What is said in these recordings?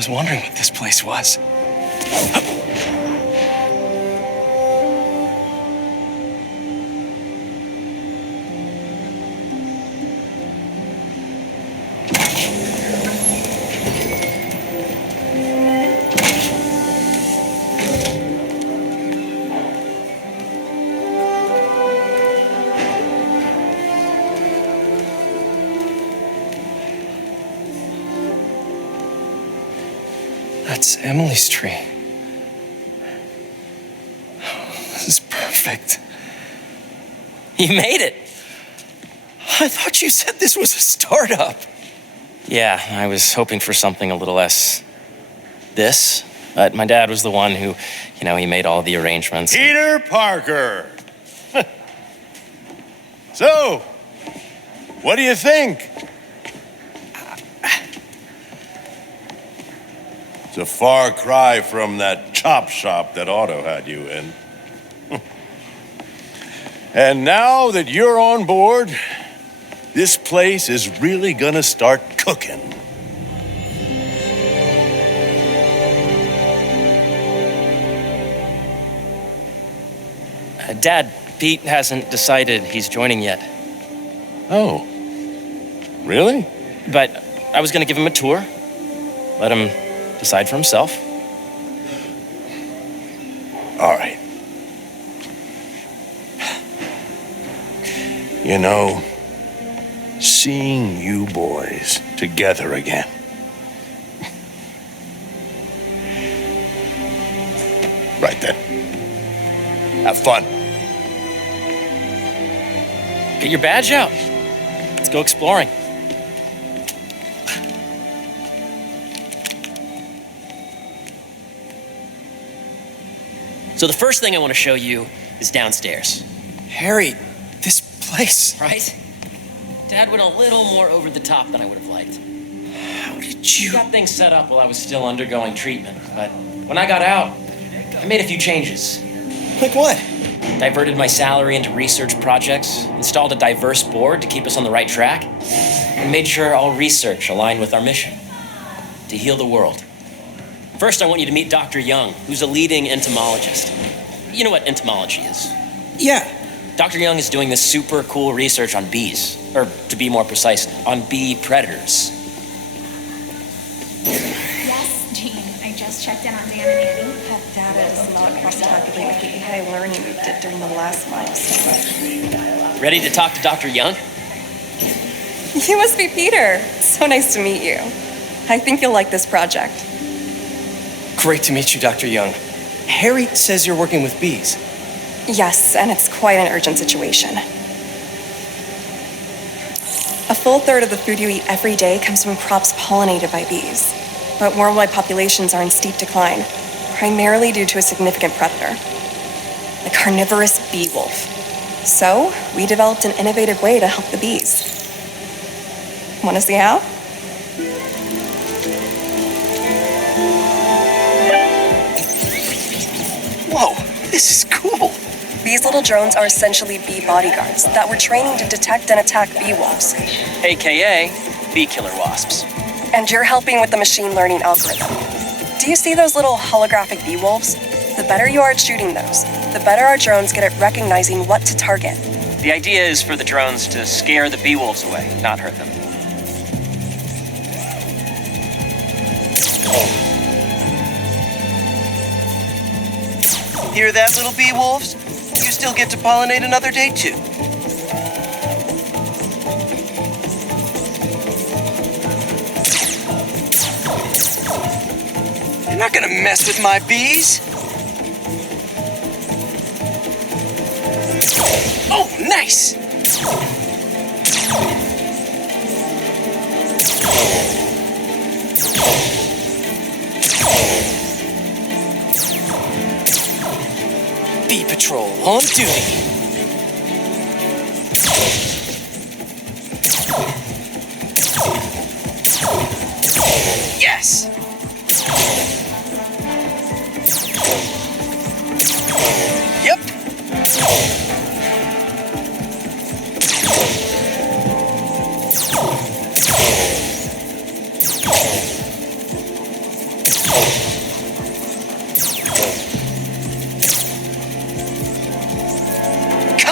was wondering what this place was. That's Emily's tree. This is perfect. You made it. I thought you said this was a startup. Yeah, I was hoping for something a little less this, but my dad was the one who, he made all the arrangements. Peter Parker. So, what do you think? It's a far cry from that chop shop that Otto had you in. And now that you're on board, this place is really gonna start cooking. Dad, Pete hasn't decided he's joining yet. Oh, really? But I was gonna give him a tour, let him decide for himself. All right. You know, seeing you boys together again. Right then. Have fun. Get your badge out. Let's go exploring. So the first thing I want to show you is downstairs. Harry, this place. Right? Dad went a little more over the top than I would have liked. How did He you... got things set up while I was still undergoing treatment, but when I got out, I made a few changes. Like what? Diverted my salary into research projects, installed a diverse board to keep us on the right track, and made sure all research aligned with our mission, to heal the world. First, I want you to meet Dr. Young, who's a leading entomologist. You know what entomology is? Yeah. Dr. Young is doing this super cool research on bees, or to be more precise, on bee predators. Yes, Jean. I just checked in on Dan and Annie. That data does not cross-tabulate with the AI learning we did during the last milestone. Ready to talk to Dr. Young? You must be Peter. So nice to meet you. I think you'll like this project. Great to meet you, Dr. Young. Harry says you're working with bees. Yes, and it's quite an urgent situation. A full third of the food you eat every day comes from crops pollinated by bees. But worldwide populations are in steep decline, primarily due to a significant predator, the carnivorous bee wolf. So, we developed an innovative way to help the bees. Want to see how? Whoa, this is cool. These little drones are essentially bee bodyguards that we're training to detect and attack bee wolves. AKA bee killer wasps. And you're helping with the machine learning algorithm. Do you see those little holographic bee wolves? The better you are at shooting those, the better our drones get at recognizing what to target. The idea is for the drones to scare the bee wolves away, not hurt them. Hear that, little bee wolves? You still get to pollinate another day, too. You're not gonna mess with my bees. Oh, nice! Bee Patrol on duty. Yes! Yep.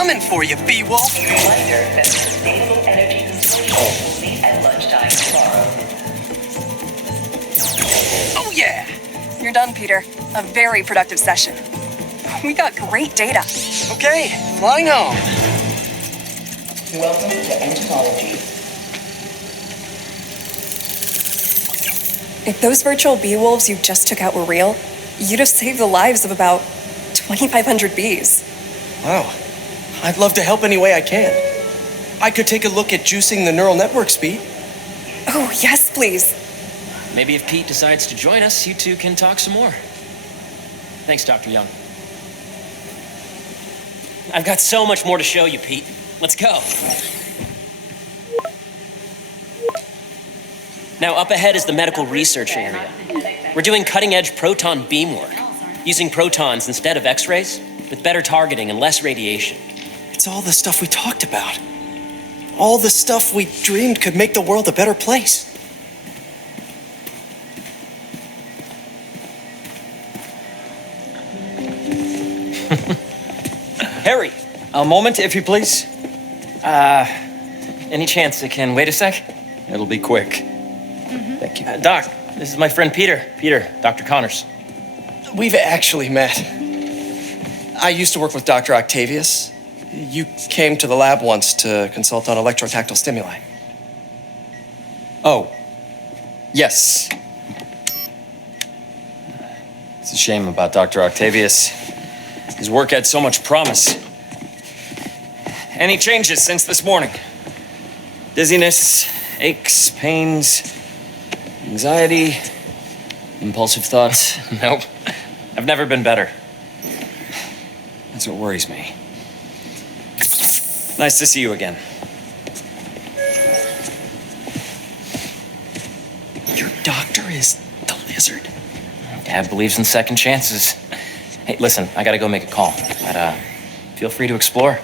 coming for you, Beowulf. Reminder that the sustainable energy consortium will meet at lunchtime tomorrow. Oh, yeah. You're done, Peter. A very productive session. We got great data. Okay, flying home. Welcome to entomology. If those virtual bee-wolves you just took out were real, you'd have saved the lives of about 2,500 bees. Wow. I'd love to help any way I can. I could take a look at juicing the neural network speed. Oh, yes, please. Maybe if Pete decides to join us, you two can talk some more. Thanks, Dr. Young. I've got so much more to show you, Pete. Let's go. Now, up ahead is the medical research area. We're doing cutting-edge proton beam work, using protons instead of X-rays, with better targeting and less radiation. It's all the stuff we talked about. All the stuff we dreamed could make the world a better place. Harry, a moment, if you please. Any chance it can wait a sec? It'll be quick. Thank you. Doc, this is my friend Peter. Peter, Dr. Connors. We've actually met. I used to work with Dr. Octavius. You came to the lab once to consult on electrotactile stimuli. Oh, yes. It's a shame about Dr. Octavius. His work had so much promise. Any changes since this morning? Dizziness, aches, pains, anxiety, impulsive thoughts? Nope. I've never been better. That's what worries me. Nice to see you again. Your doctor is the lizard. Dad believes in second chances. Hey, listen, I gotta go make a call. But, feel free to explore.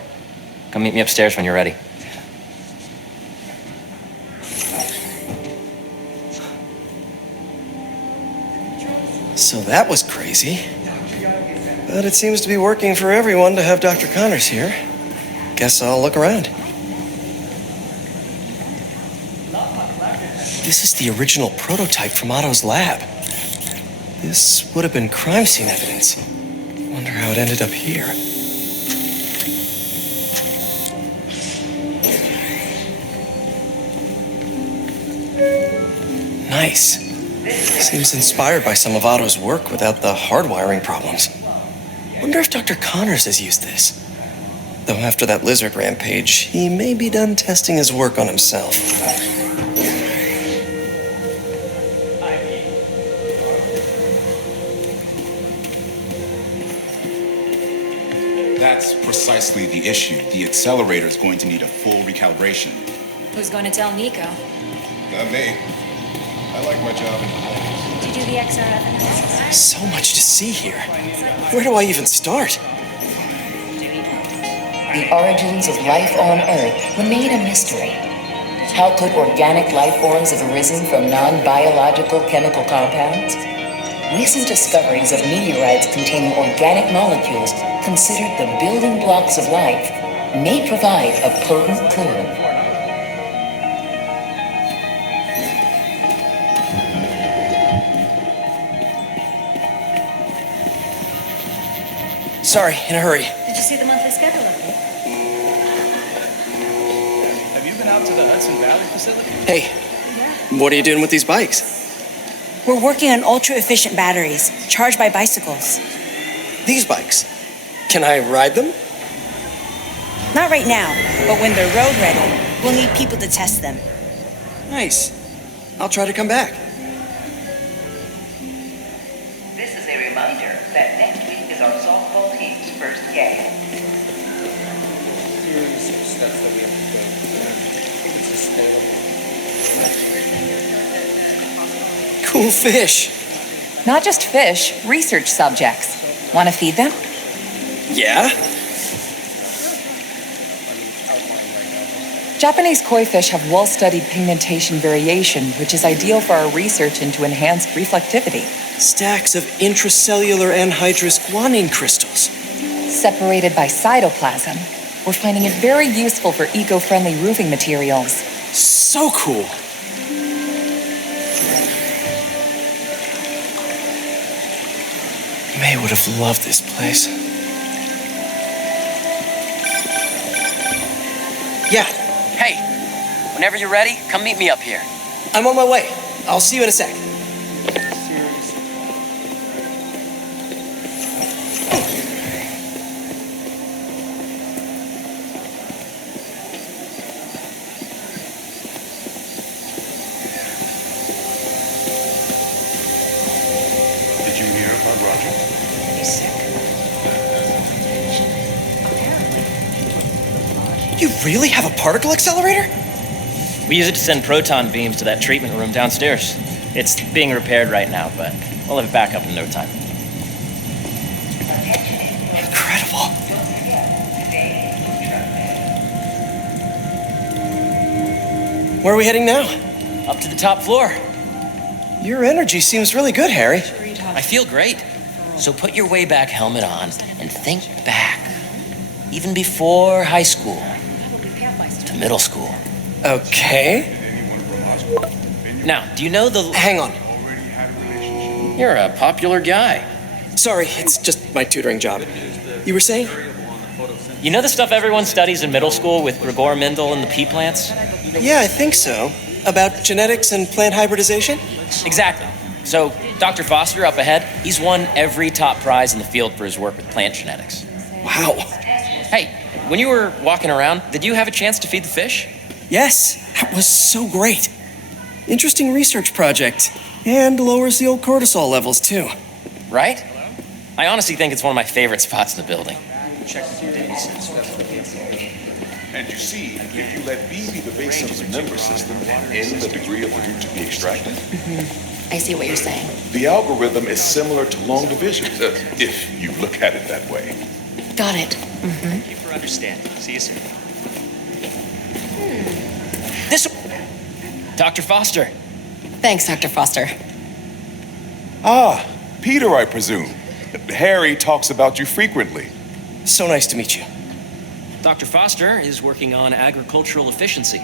Come meet me upstairs when you're ready. So that was crazy. But it seems to be working for everyone to have Dr. Connors here. Guess I'll look around. This is the original prototype from Otto's lab. This would have been crime scene evidence. Wonder how it ended up here. Nice. Seems inspired by some of Otto's work without the hardwiring problems. Wonder if Dr. Connors has used this. Though after that lizard rampage, he may be done testing his work on himself. That's precisely the issue. The accelerator is going to need a full recalibration. Who's going to tell Nico? Not me. I like my job in the Did you do the XRF analysis? So much to see here. Where do I even start? The origins of life on Earth remain a mystery. How could organic life forms have arisen from non-biological chemical compounds? Recent discoveries of meteorites containing organic molecules considered the building blocks of life may provide a potent clue. Sorry, in a hurry. Did you see the monthly schedule update? Have you been out to the Hudson Valley facility? Hey, what are you doing with these bikes? We're working on ultra-efficient batteries, charged by bicycles. These bikes? Can I ride them? Not right now, but when they're road ready, we'll need people to test them. Nice. I'll try to come back. This is a reminder that next week is our softball team's first game. Cool fish. Not just fish, research subjects. Want to feed them? Yeah? Japanese koi fish have well-studied pigmentation variation, which is ideal for our research into enhanced reflectivity. Stacks of intracellular anhydrous guanine crystals. Separated by cytoplasm, We're finding it very useful for eco-friendly roofing materials. So cool. May would have loved this place. Yeah, Hey, whenever you're ready, come meet me up here. I'm on my way. I'll see you in a sec. Did you hear about Roger? He's sick. You really have a particle accelerator? We use it to send proton beams to that treatment room downstairs. It's being repaired right now, but we'll have it back up in no time. Incredible. Where are we heading now? Up to the top floor. Your energy seems really good, Harry. I feel great. So put your way back helmet on and think back. Even before high school to middle school. Okay. Now, do you know the... Hang on. You're a popular guy. Sorry, it's just my tutoring job. You were saying? You know the stuff everyone studies in middle school with Gregor Mendel and the pea plants? Yeah, I think so. About genetics and plant hybridization? Exactly. So, Dr. Foster up ahead, he's won every top prize in the field for his work with plant genetics. Wow. Hey, when you were walking around, did you have a chance to feed the fish? Yes, that was so great. Interesting research project. And lowers the old cortisol levels, too. Right? I honestly think it's one of my favorite spots in the building. And you see, if you let B be the base of the member system and N the degree of the root to be extracted, I see what you're saying. the algorithm is similar to long division, if you look at it that way. Got it. Thank you for understanding. See you soon. This... Dr. Foster. Thanks, Dr. Foster. Ah, Peter, I presume. Harry talks about you frequently. So nice to meet you. Dr. Foster is working on agricultural efficiency.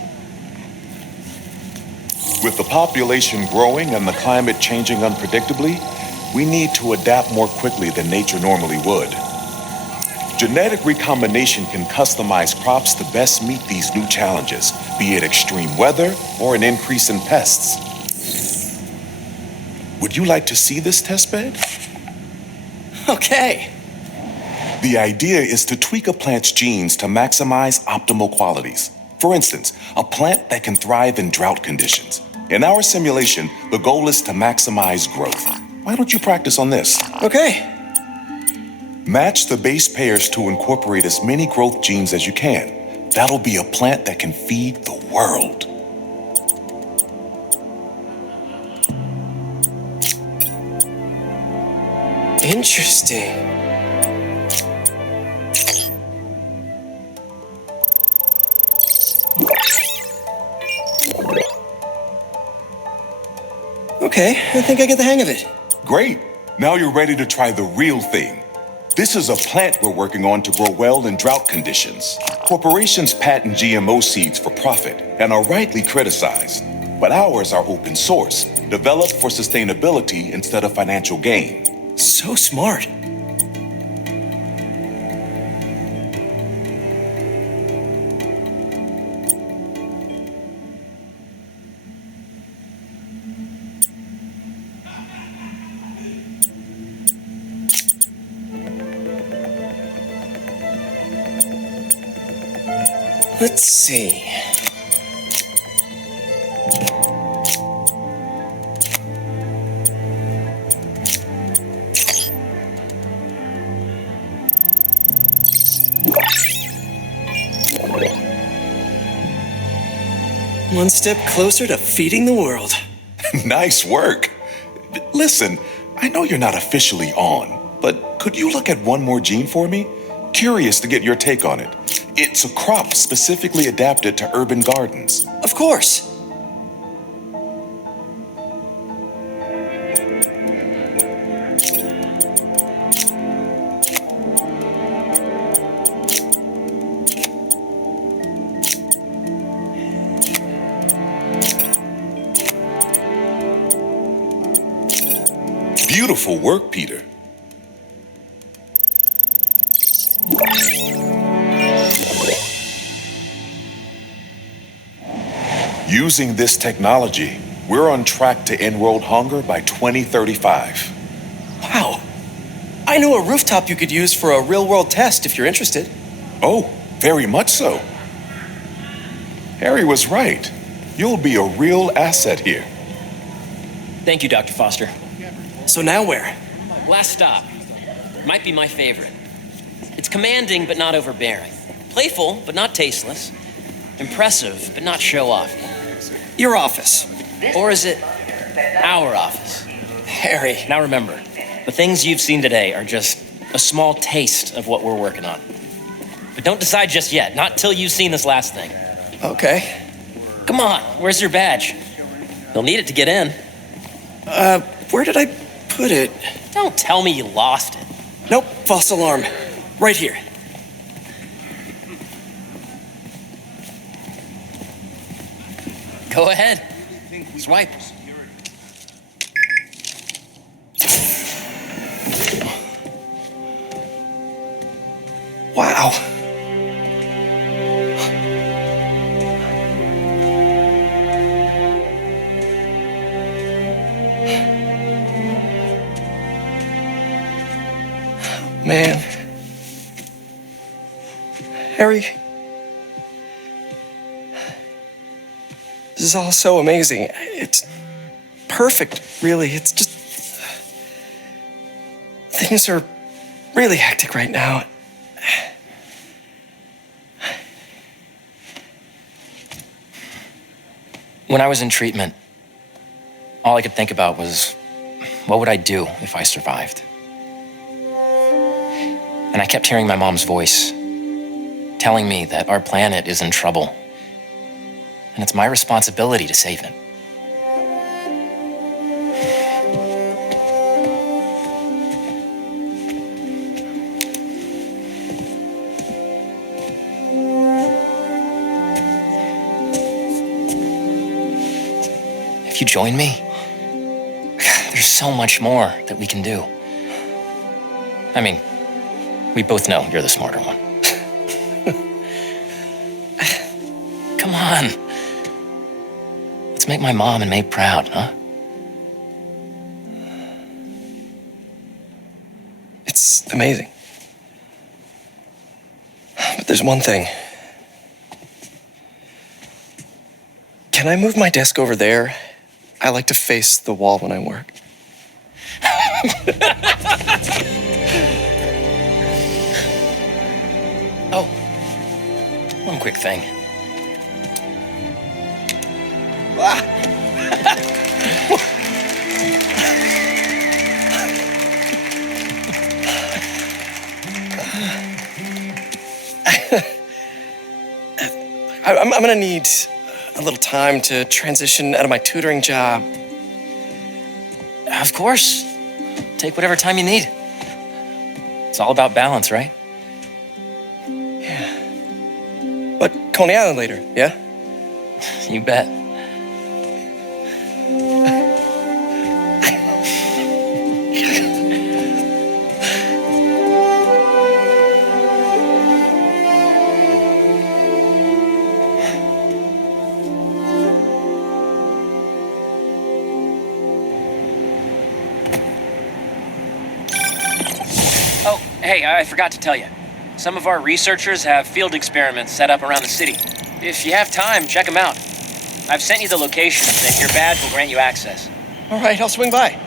With the population growing and the climate changing unpredictably, we need to adapt more quickly than nature normally would. Genetic recombination can customize crops to best meet these new challenges, be it extreme weather or an increase in pests. Would you like to see this testbed? Okay. The idea is to tweak a plant's genes to maximize optimal qualities. For instance, a plant that can thrive in drought conditions. In our simulation, the goal is to maximize growth. Why don't you practice on this? Okay. Match the base pairs to incorporate as many growth genes as you can. That'll be a plant that can feed the world. Interesting. Okay, I think I get the hang of it. Great. Now you're ready to try the real thing. This is a plant we're working on to grow well in drought conditions. Corporations patent GMO seeds for profit and are rightly criticized. But ours are open source, developed for sustainability instead of financial gain. So smart. Let's see. One step closer to feeding the world. Nice work. Listen, I know you're not officially on, but could you look at one more gene for me? Curious to get your take on it. It's a crop specifically adapted to urban gardens. Of course. Beautiful work, Peter. Using this technology, we're on track to end world hunger by 2035. Wow. I know a rooftop you could use for a real-world test if you're interested. Oh, very much so. Harry was right. You'll be a real asset here. Thank you, Dr. Foster. So now where? Last stop. Might be my favorite. It's commanding, but not overbearing. Playful, but not tasteless. Impressive, but not show-off. Your office. Or is it our office? Harry. Now remember, the things you've seen today are just a small taste of what we're working on. But don't decide just yet, not till you've seen this last thing. Okay. Come on, where's your badge? You'll need it to get in. Where did I put it? Don't tell me you lost it. Nope, false alarm. Right here. Go ahead. Swipe. Wow. Man. Harry. This is all so amazing. It's perfect, really. It's just... Things are really hectic right now. When I was in treatment, all I could think about was, what would I do if I survived? And I kept hearing my mom's voice, telling me that our planet is in trouble, and it's my responsibility to save it. If you join me, there's so much more that we can do. I mean, we both know you're the smarter one. Come on. Let's make my mom and May proud, huh? It's amazing. But there's one thing. Can I move my desk over there? I like to face the wall when I work. Oh, one quick thing. I'm gonna need a little time to transition out of my tutoring job. Of course. Take whatever time you need. It's all about balance, right? Yeah. But Coney Island later, yeah? You bet. Oh, hey, I forgot to tell you. Some of our researchers have field experiments set up around the city. If you have time, check them out. I've sent you the locations, and your badge will grant you access. All right, I'll swing by.